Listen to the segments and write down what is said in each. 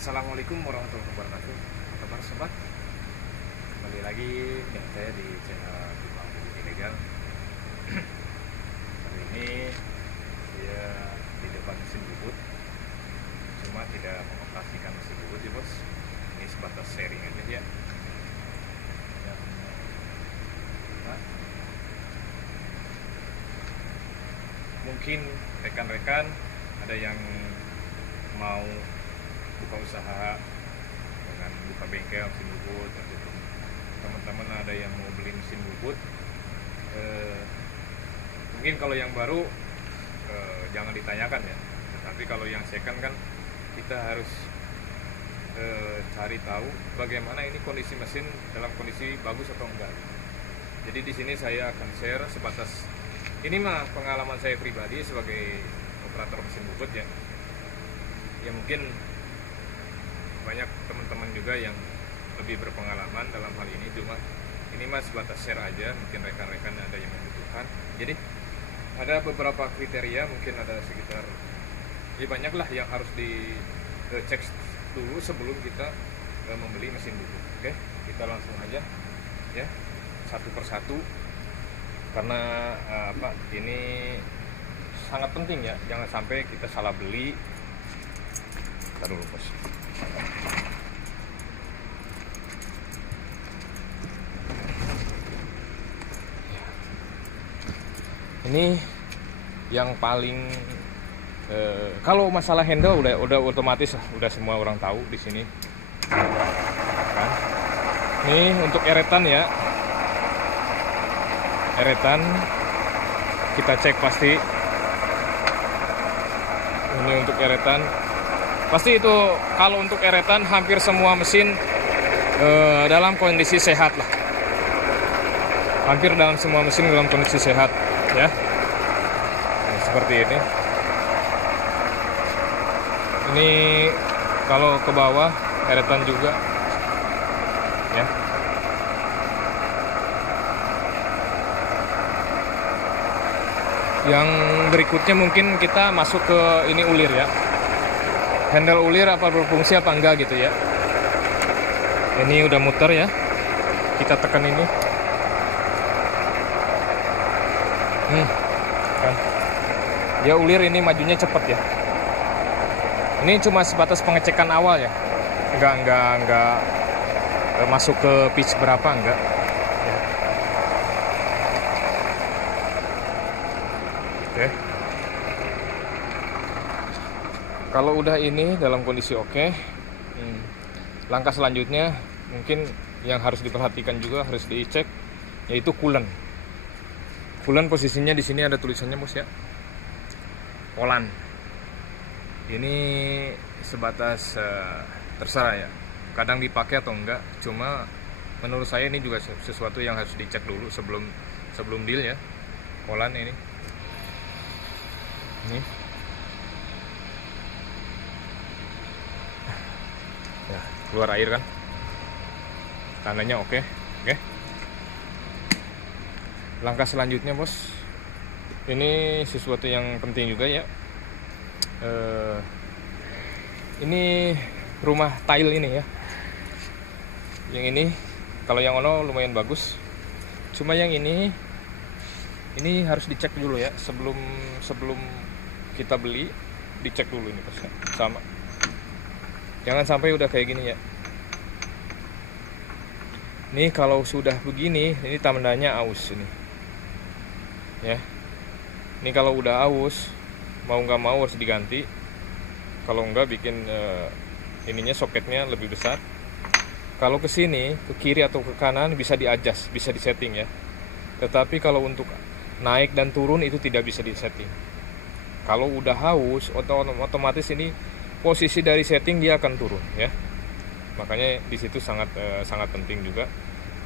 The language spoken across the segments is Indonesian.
Assalamualaikum warahmatullahi wabarakatuh. Apa kabar sobat? Kembali lagi dengan saya di channel Tukang Bubut Ilegal. Kali ini saya di depan mesin bubut, cuma tidak mengoperasikan mesin bubut ya bos. Ini sebatas sharing aja ya. Nah, mungkin rekan-rekan ada yang mau buka usaha dengan buka bengkel mesin bubut, atau teman-teman ada yang mau beli mesin bubut, mungkin kalau yang baru jangan ditanyakan ya, tapi kalau yang second kan kita harus cari tahu bagaimana ini kondisi mesin dalam kondisi bagus atau enggak. Jadi di sini saya akan share sebatas ini mah pengalaman saya pribadi sebagai operator mesin bubut ya. Ya mungkin banyak teman-teman juga yang lebih berpengalaman dalam hal ini, cuma ini mas sebatas share aja, mungkin rekan-rekan ada yang membutuhkan. Jadi ada beberapa kriteria, mungkin ada sekitar banyak lah yang harus dicek dulu sebelum kita membeli mesin bubut. Oke, kita langsung aja ya satu persatu, karena ini sangat penting ya, jangan sampai kita salah beli. Taruh dulu bos. Ini yang paling kalau masalah handle udah otomatis lah, udah semua orang tahu di sini kan. Ini untuk eretan ya, eretan kita cek pasti. Ini untuk eretan pasti, itu kalau untuk eretan hampir semua mesin dalam kondisi sehat lah, hampir dalam semua mesin dalam kondisi sehat ya. Nah, seperti ini kalau ke bawah eretan juga ya. Yang berikutnya mungkin kita masuk ke ini ulir ya, handle ulir apa berfungsi apa enggak gitu ya. Ini udah muter ya, kita tekan ini kan, dia ulir ini majunya cepet ya. Ini cuma sebatas pengecekan awal ya, enggak masuk ke pitch berapa, enggak ya. Oke. Kalau udah ini dalam kondisi oke, langkah selanjutnya mungkin yang harus diperhatikan juga, harus dicek, yaitu coolant. Coolant posisinya di sini ada tulisannya bos ya, Poland. Ini sebatas terserah ya, kadang dipakai atau enggak. Cuma menurut saya ini juga sesuatu yang harus dicek dulu sebelum deal ya. Poland ini. Ya, keluar air kan, tandanya oke. Langkah selanjutnya bos, ini sesuatu yang penting juga ya. Ini rumah tile ini ya, yang ini kalau yang ono lumayan bagus, cuma yang ini harus dicek dulu ya, sebelum kita beli, dicek dulu ini bos ya. Sama, jangan sampai udah kayak gini ya. Ini kalau sudah begini, ini tandanya aus ini ya. Ini kalau udah aus, mau nggak mau harus diganti. Kalau nggak bikin ininya, soketnya lebih besar. Kalau ke sini, ke kiri atau ke kanan bisa di-adjust, bisa disetting ya. Tetapi kalau untuk naik dan turun itu tidak bisa disetting. Kalau udah haus, otomatis ini posisi dari setting dia akan turun ya. Makanya di situ sangat penting juga.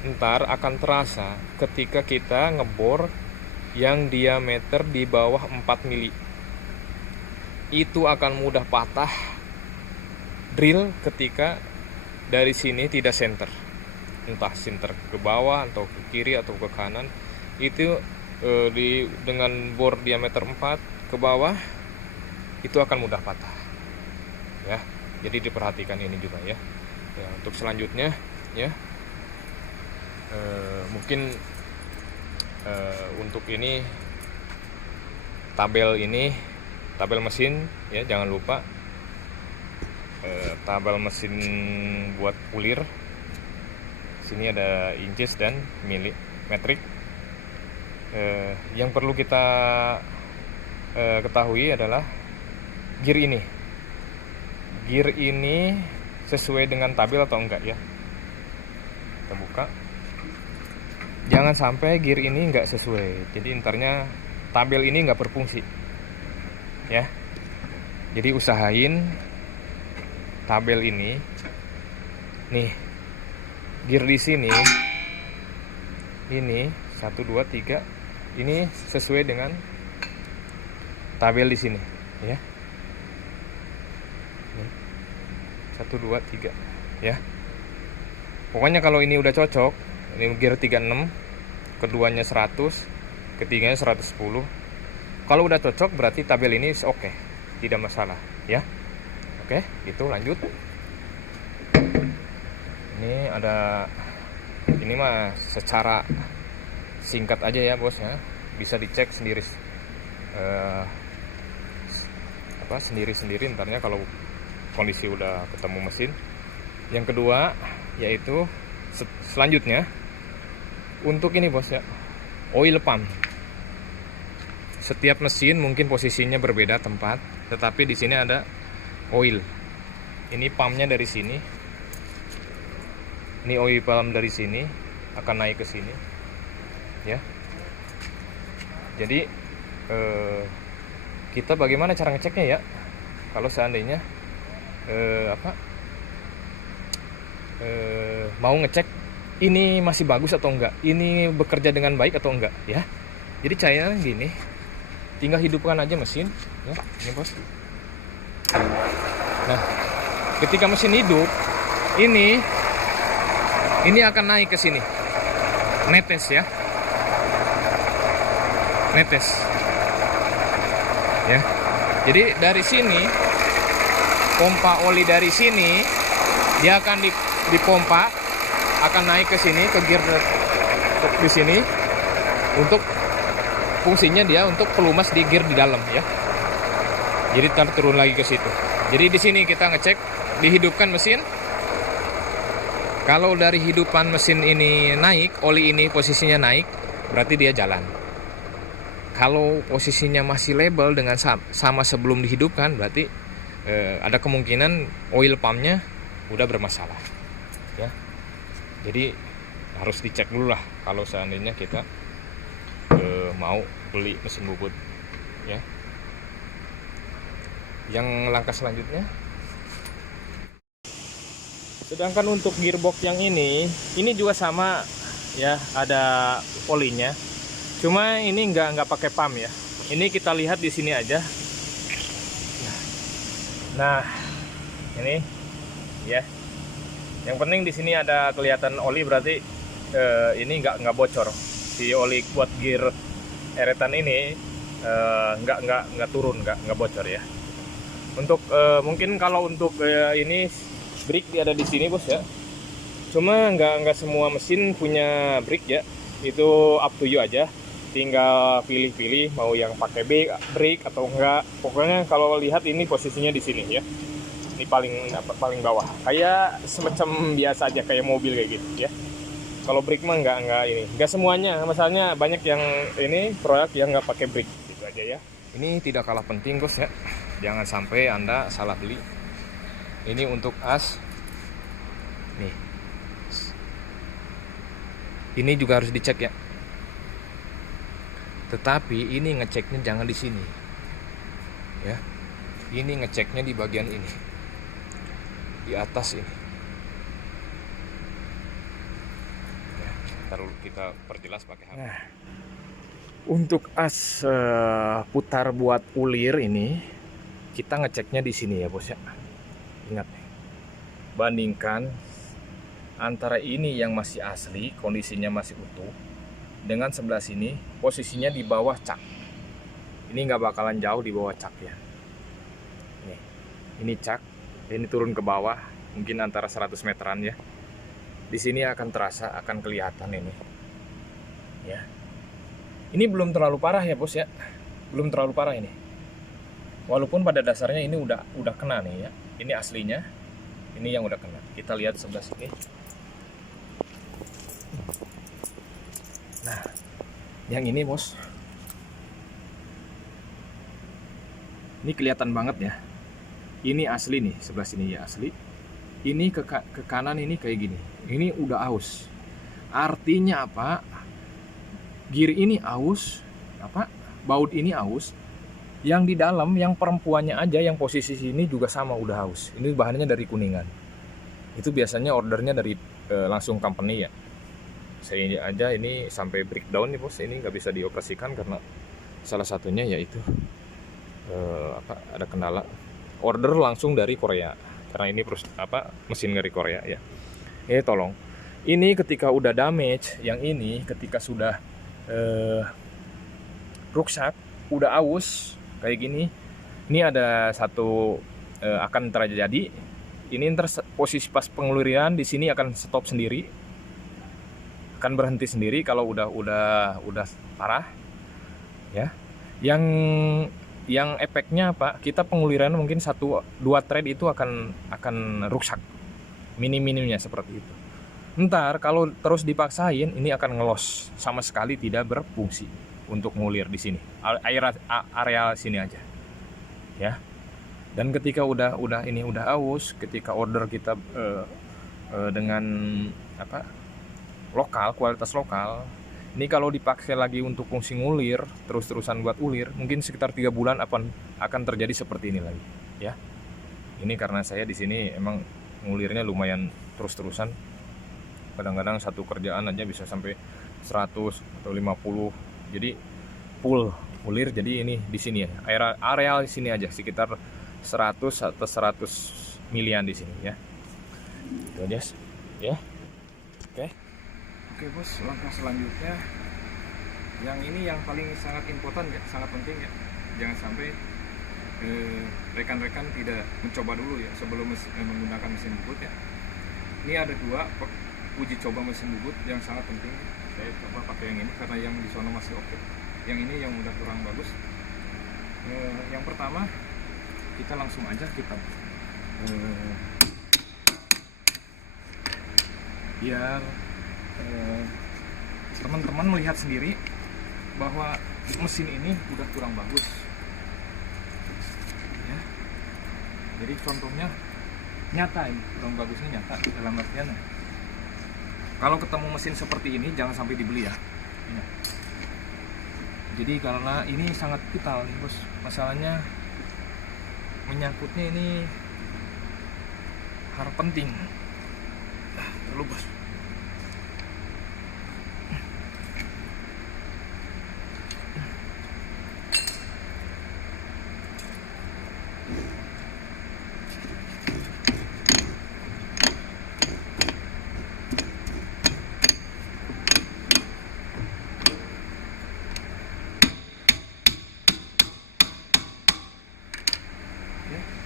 Ntar akan terasa ketika kita ngebor yang diameter di bawah 4 mili. Itu akan mudah patah drill ketika dari sini tidak center. Entah center ke bawah atau ke kiri atau ke kanan. Itu dengan bor diameter 4 ke bawah itu akan mudah patah ya. Jadi diperhatikan ini juga ya. Ya, untuk selanjutnya ya, mungkin untuk ini tabel mesin ya, jangan lupa tabel mesin buat ulir. Sini ada inches dan milimetrik. Yang perlu kita ketahui adalah gear ini sesuai dengan tabel atau enggak ya. Kita buka, jangan sampai gear ini enggak sesuai, jadi intarnya tabel ini enggak berfungsi ya. Jadi usahain tabel ini nih, gear di sini ini 1 2 3 ini sesuai dengan tabel di sini ya. 1 2 3 ya. Pokoknya kalau ini udah cocok, ini gear 36, keduanya 100, ketiganya 110. Kalau udah cocok berarti tabel ini oke, tidak masalah ya. Oke, gitu lanjut. Ini ada, ini mah secara singkat aja ya bos ya, bisa dicek sendiri sendiri ntarnya kalau kondisi udah ketemu mesin. Yang kedua yaitu selanjutnya untuk ini bos ya, oil pump. Setiap mesin mungkin posisinya berbeda tempat, tetapi di sini ada oil. Ini pumpnya dari sini. Ini oil pump dari sini akan naik ke sini ya. Jadi kita bagaimana cara ngeceknya ya? Kalau seandainya mau ngecek ini masih bagus atau enggak, ini bekerja dengan baik atau enggak ya. Jadi cara gini, tinggal hidupkan aja mesin ya, ini bos. Nah, ketika mesin hidup, ini akan naik ke sini, netes ya, netes ya. Jadi dari sini, pompa oli dari sini dia akan dipompa, akan naik ke sini, ke gear di sini, untuk fungsinya dia untuk pelumas di gear di dalam ya. Jadi turun lagi ke situ. Jadi di sini kita ngecek dihidupkan mesin. Kalau dari hidupan mesin ini naik, oli ini posisinya naik, berarti dia jalan. Kalau posisinya masih label dengan sama sebelum dihidupkan, berarti ada kemungkinan oil pumpnya udah bermasalah ya. Jadi harus dicek dulu lah kalau seandainya kita mau beli mesin bubut ya. Yang langkah selanjutnya, sedangkan untuk gearbox yang ini juga sama ya, ada olinya, cuma ini nggak pakai pump ya. Ini kita lihat di sini aja. Nah ini ya, yang penting di sini ada kelihatan oli, berarti ini nggak bocor. Si oli buat gear eretan ini nggak turun, nggak bocor ya. Untuk mungkin kalau untuk ini brake dia ada di sini bos ya. Cuma nggak semua mesin punya brake ya. Itu up to you aja. Tinggal pilih-pilih mau yang pakai brake atau enggak. Pokoknya kalau lihat ini posisinya di sini ya. Ini paling bawah. Kayak semacam biasa aja, kayak mobil kayak gitu ya. Kalau brake mah nggak semuanya. Masalahnya banyak yang ini produk yang nggak pakai brake. Gitu aja ya. Ini tidak kalah penting bos ya. Jangan sampai Anda salah beli. Ini untuk as. Nih. Ini juga harus dicek ya. Tetapi ini ngeceknya jangan di sini. Ya. Ini ngeceknya di bagian ini. Di atas ini. Ya, taruh kita perjelas pakai HP. Nah, untuk as putar buat ulir ini kita ngeceknya di sini ya bos ya. Ingat nih, bandingkan antara ini yang masih asli, kondisinya masih utuh, dengan sebelah sini posisinya di bawah cak. Ini nggak bakalan jauh di bawah cak ya. Nih, ini cak, ini turun ke bawah mungkin antara 100 meteran ya. Di sini akan terasa, akan kelihatan ini ya. Ini belum terlalu parah ya bos ya, belum terlalu parah ini, walaupun pada dasarnya ini udah kena nih ya. Ini aslinya, ini yang udah kena. Kita lihat sebelah sini. Nah, yang ini bos, ini kelihatan banget ya. Ini asli nih, sebelah sini ya asli. Ini ke kanan ini kayak gini. Ini udah aus. Artinya apa? Gear ini aus, baut ini aus. Yang di dalam, yang perempuannya aja, yang posisi sini juga sama udah aus. Ini bahannya dari Kuningan. Itu biasanya ordernya dari langsung company ya. Saya aja ini sampai breakdown nih bos. Ini nggak bisa dioperasikan karena salah satunya yaitu ada kendala. Order langsung dari Korea. Karena ini mesin dari Korea ya. Ini tolong. Ini ketika udah damage, yang ini ketika sudah rusak, udah aus kayak gini. Ini ada satu akan terjadi. Ini posisi pas pengeluaran di sini akan stop sendiri, akan berhenti sendiri kalau udah parah ya. Yang efeknya apa? Kita penguliran mungkin 1-2 thread itu akan rusak. Minim-minimnya seperti itu. Ntar kalau terus dipaksain ini akan ngelos, sama sekali tidak berfungsi untuk ngulir di sini. Area sini aja. Ya. Dan ketika udah aus, ketika order kita dengan lokal, kualitas lokal. Ini kalau dipakai lagi untuk fungsi ngulir, terus-terusan buat ulir, mungkin sekitar 3 bulan akan terjadi seperti ini lagi, ya. Ini karena saya di sini emang ngulirnya lumayan terus-terusan. Kadang-kadang satu kerjaan aja bisa sampai 100 atau 50. Jadi full ulir. Jadi ini di sini ya. Area di sini aja sekitar 100 atau 100 milian di sini ya. Itu aja, ya. Oke bos, langkah selanjutnya yang ini yang paling sangat important ya, sangat penting ya. Jangan sampai rekan-rekan tidak mencoba dulu ya sebelum menggunakan mesin bubut ya. Ini ada 2 uji coba mesin bubut yang sangat penting. Saya coba pakai yang ini karena yang di sono masih oke. Yang ini yang udah kurang bagus. Yang pertama kita langsung aja kita biar teman-teman melihat sendiri bahwa mesin ini udah kurang bagus ya. Jadi contohnya nyata, ini kurang bagusnya nyata dalam artian kalau ketemu mesin seperti ini jangan sampai dibeli ya. Jadi karena ini sangat vital nih bos, masalahnya menyangkutnya ini hal penting. Lalu bos,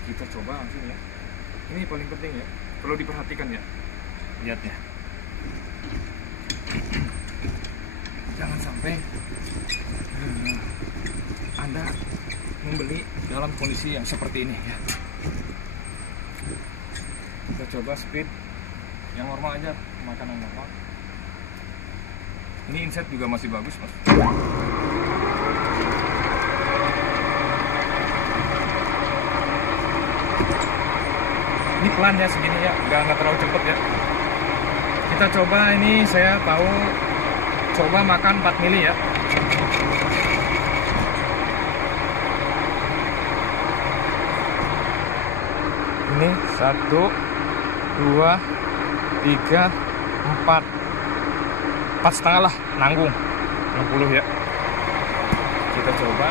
kita coba langsung ya. Ini paling penting ya, perlu diperhatikan ya. Lihat ya, jangan sampai Anda membeli dalam kondisi yang seperti ini ya. Kita coba speed yang normal aja, makanan normal. Ini inset juga masih bagus mas. Ini pelan ya segini ya, nggak terlalu cepet ya. Kita coba ini, saya tahu coba makan 4 mili ya. Ini 1, 2, 3, 4 4,5 lah, nanggung 60 ya. Kita coba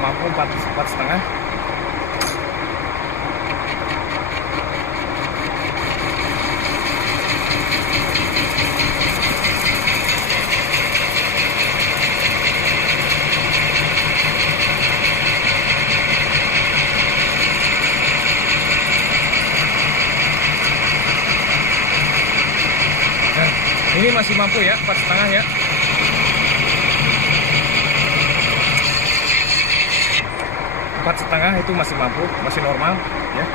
mampu 4,5. Ini masih mampu ya, 4,5 ya. Empat setengah itu masih mampu, masih normal ya.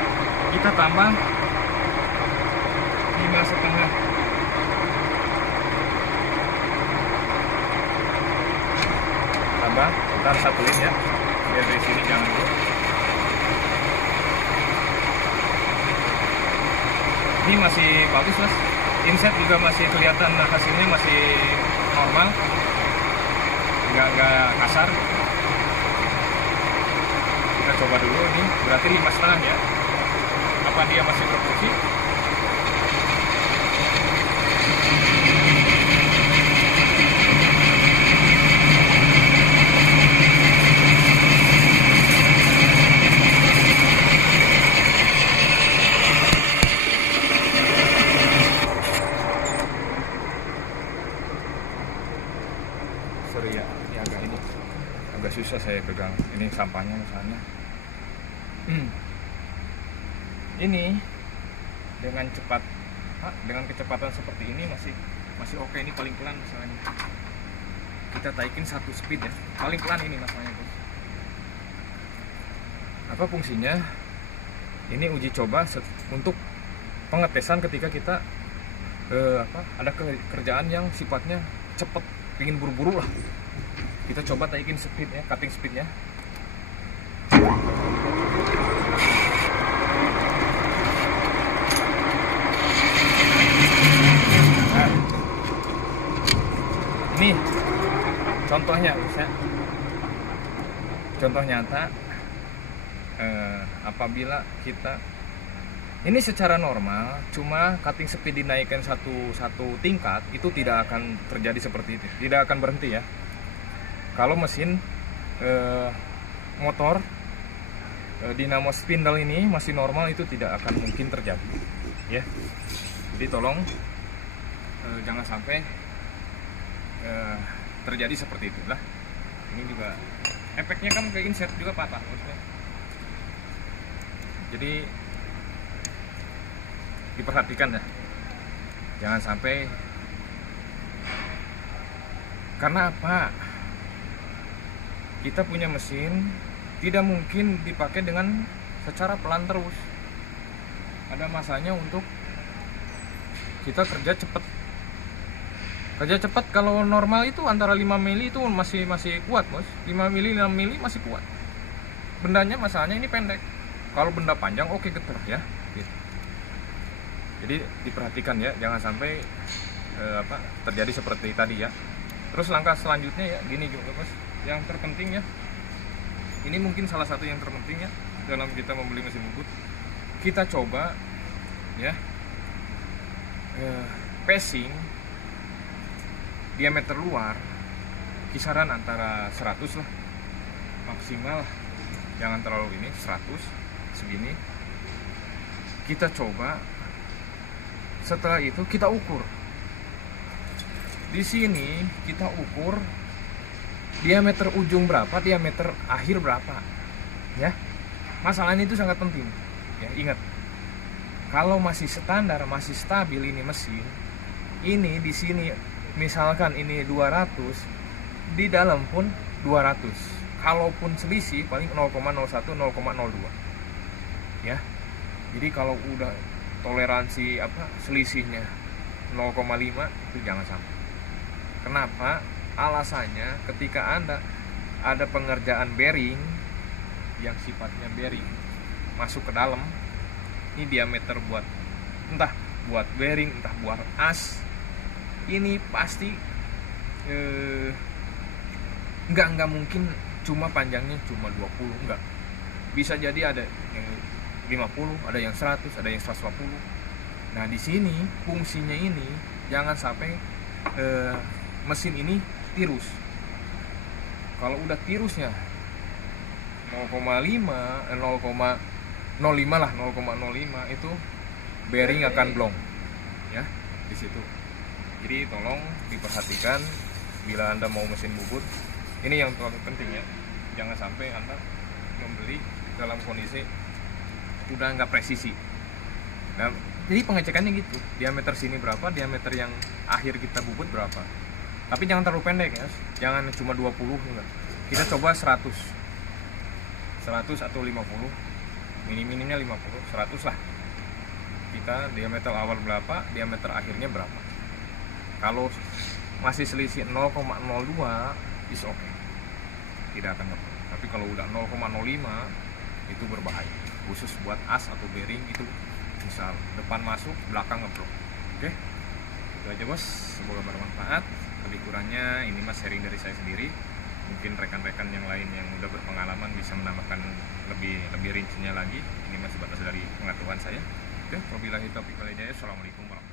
Kita tambah 5,5. Tambah, ntar satuin ya, biar dari sini jangan dulu. Ini masih bagus mas, inset juga masih kelihatan hasilnya masih normal, nggak kasar. Kita coba dulu, ini berarti 5,5 ya. Apa dia masih berfungsi? Sorry ya, ini agak susah saya pegang. Ini sampahnya misalnya. Ini dengan cepat, dengan kecepatan seperti ini masih oke. Ini paling pelan misalnya. Kita taikin 1 speed ya, paling pelan ini masalahnya bos. Apa fungsinya? Ini uji coba untuk pengetesan ketika kita ada kerjaan yang sifatnya cepat, ingin buru-buru lah. Kita coba taikin speed ya, cutting speednya. Nah, ini contohnya bisa, contoh nyata apabila kita ini secara normal, cuma cutting speed dinaikkan satu tingkat, itu tidak akan terjadi seperti itu, tidak akan berhenti ya. Kalau mesin motor dinamo spindle ini masih normal, itu tidak akan mungkin terjadi ya. Jadi tolong jangan sampai terjadi seperti itu lah. Ini juga efeknya kan ke inset juga patah maksudnya. Jadi diperhatikan ya, jangan sampai. Karena apa? Kita punya mesin tidak mungkin dipakai dengan secara pelan terus. Ada masanya untuk kita kerja cepat. Kerja cepat kalau normal itu antara 5 mili itu masih kuat bos. 5 mili 6 mili masih kuat. Bendanya masalahnya ini pendek. Kalau benda panjang oke getar ya gitu. Jadi diperhatikan ya, jangan sampai terjadi seperti tadi ya. Terus langkah selanjutnya ya gini juga bos, yang terpenting ya, ini mungkin salah satu yang terpenting ya dalam kita membeli mesin bubut. Kita coba ya passing diameter luar kisaran antara 100 lah maksimal, jangan terlalu ini 100 segini. Kita coba, setelah itu kita ukur. Di sini kita ukur diameter ujung berapa, diameter akhir berapa. Ya. Masalahnya itu sangat penting. Ya, ingat. Kalau masih standar, masih stabil ini mesin, ini di sini misalkan ini 200, di dalam pun 200. Kalaupun selisih paling 0,01, 0,02. Ya. Jadi kalau udah toleransi selisihnya 0,5 itu jangan sampai. Kenapa? Alasannya ketika Anda ada pengerjaan bearing yang sifatnya bearing masuk ke dalam, ini diameter buat entah buat bearing, entah buat as, ini pasti enggak mungkin cuma panjangnya cuma 20, enggak. Bisa jadi ada yang 50, ada yang 100, ada yang 150. Nah, di sini fungsinya ini jangan sampai mesin ini tirus. Kalau udah tirusnya 0,05 lah, 0,05 itu bearing akan blong ya di situ. Jadi tolong diperhatikan bila Anda mau mesin bubut. Ini yang terlalu penting ya. Jangan sampai Anda membeli dalam kondisi udah nggak presisi. Nah, Jadi pengecekannya gitu, diameter sini berapa, diameter yang akhir kita bubut berapa. Tapi jangan terlalu pendek ya, jangan cuma 20 enggak. Kita coba 100 atau 50, minimumnya 50, 100 lah. Kita diameter awal berapa, diameter akhirnya berapa. Kalau masih selisih 0,02 is okay, tidak akan ngeblok. Tapi kalau udah 0,05 itu berbahaya, khusus buat as atau bearing itu, misal depan masuk belakang ngeblok. Oke, itu aja bos, semoga bermanfaat. Lebih kurangnya ini mas sharing dari saya sendiri, mungkin rekan-rekan yang lain yang udah berpengalaman bisa menambahkan lebih rincinya lagi. Ini mas sebatas dari pengetahuan saya. Oke, wabillahi taufiq wal hidayah. Assalamualaikum warahmatullahi wabarakatuh.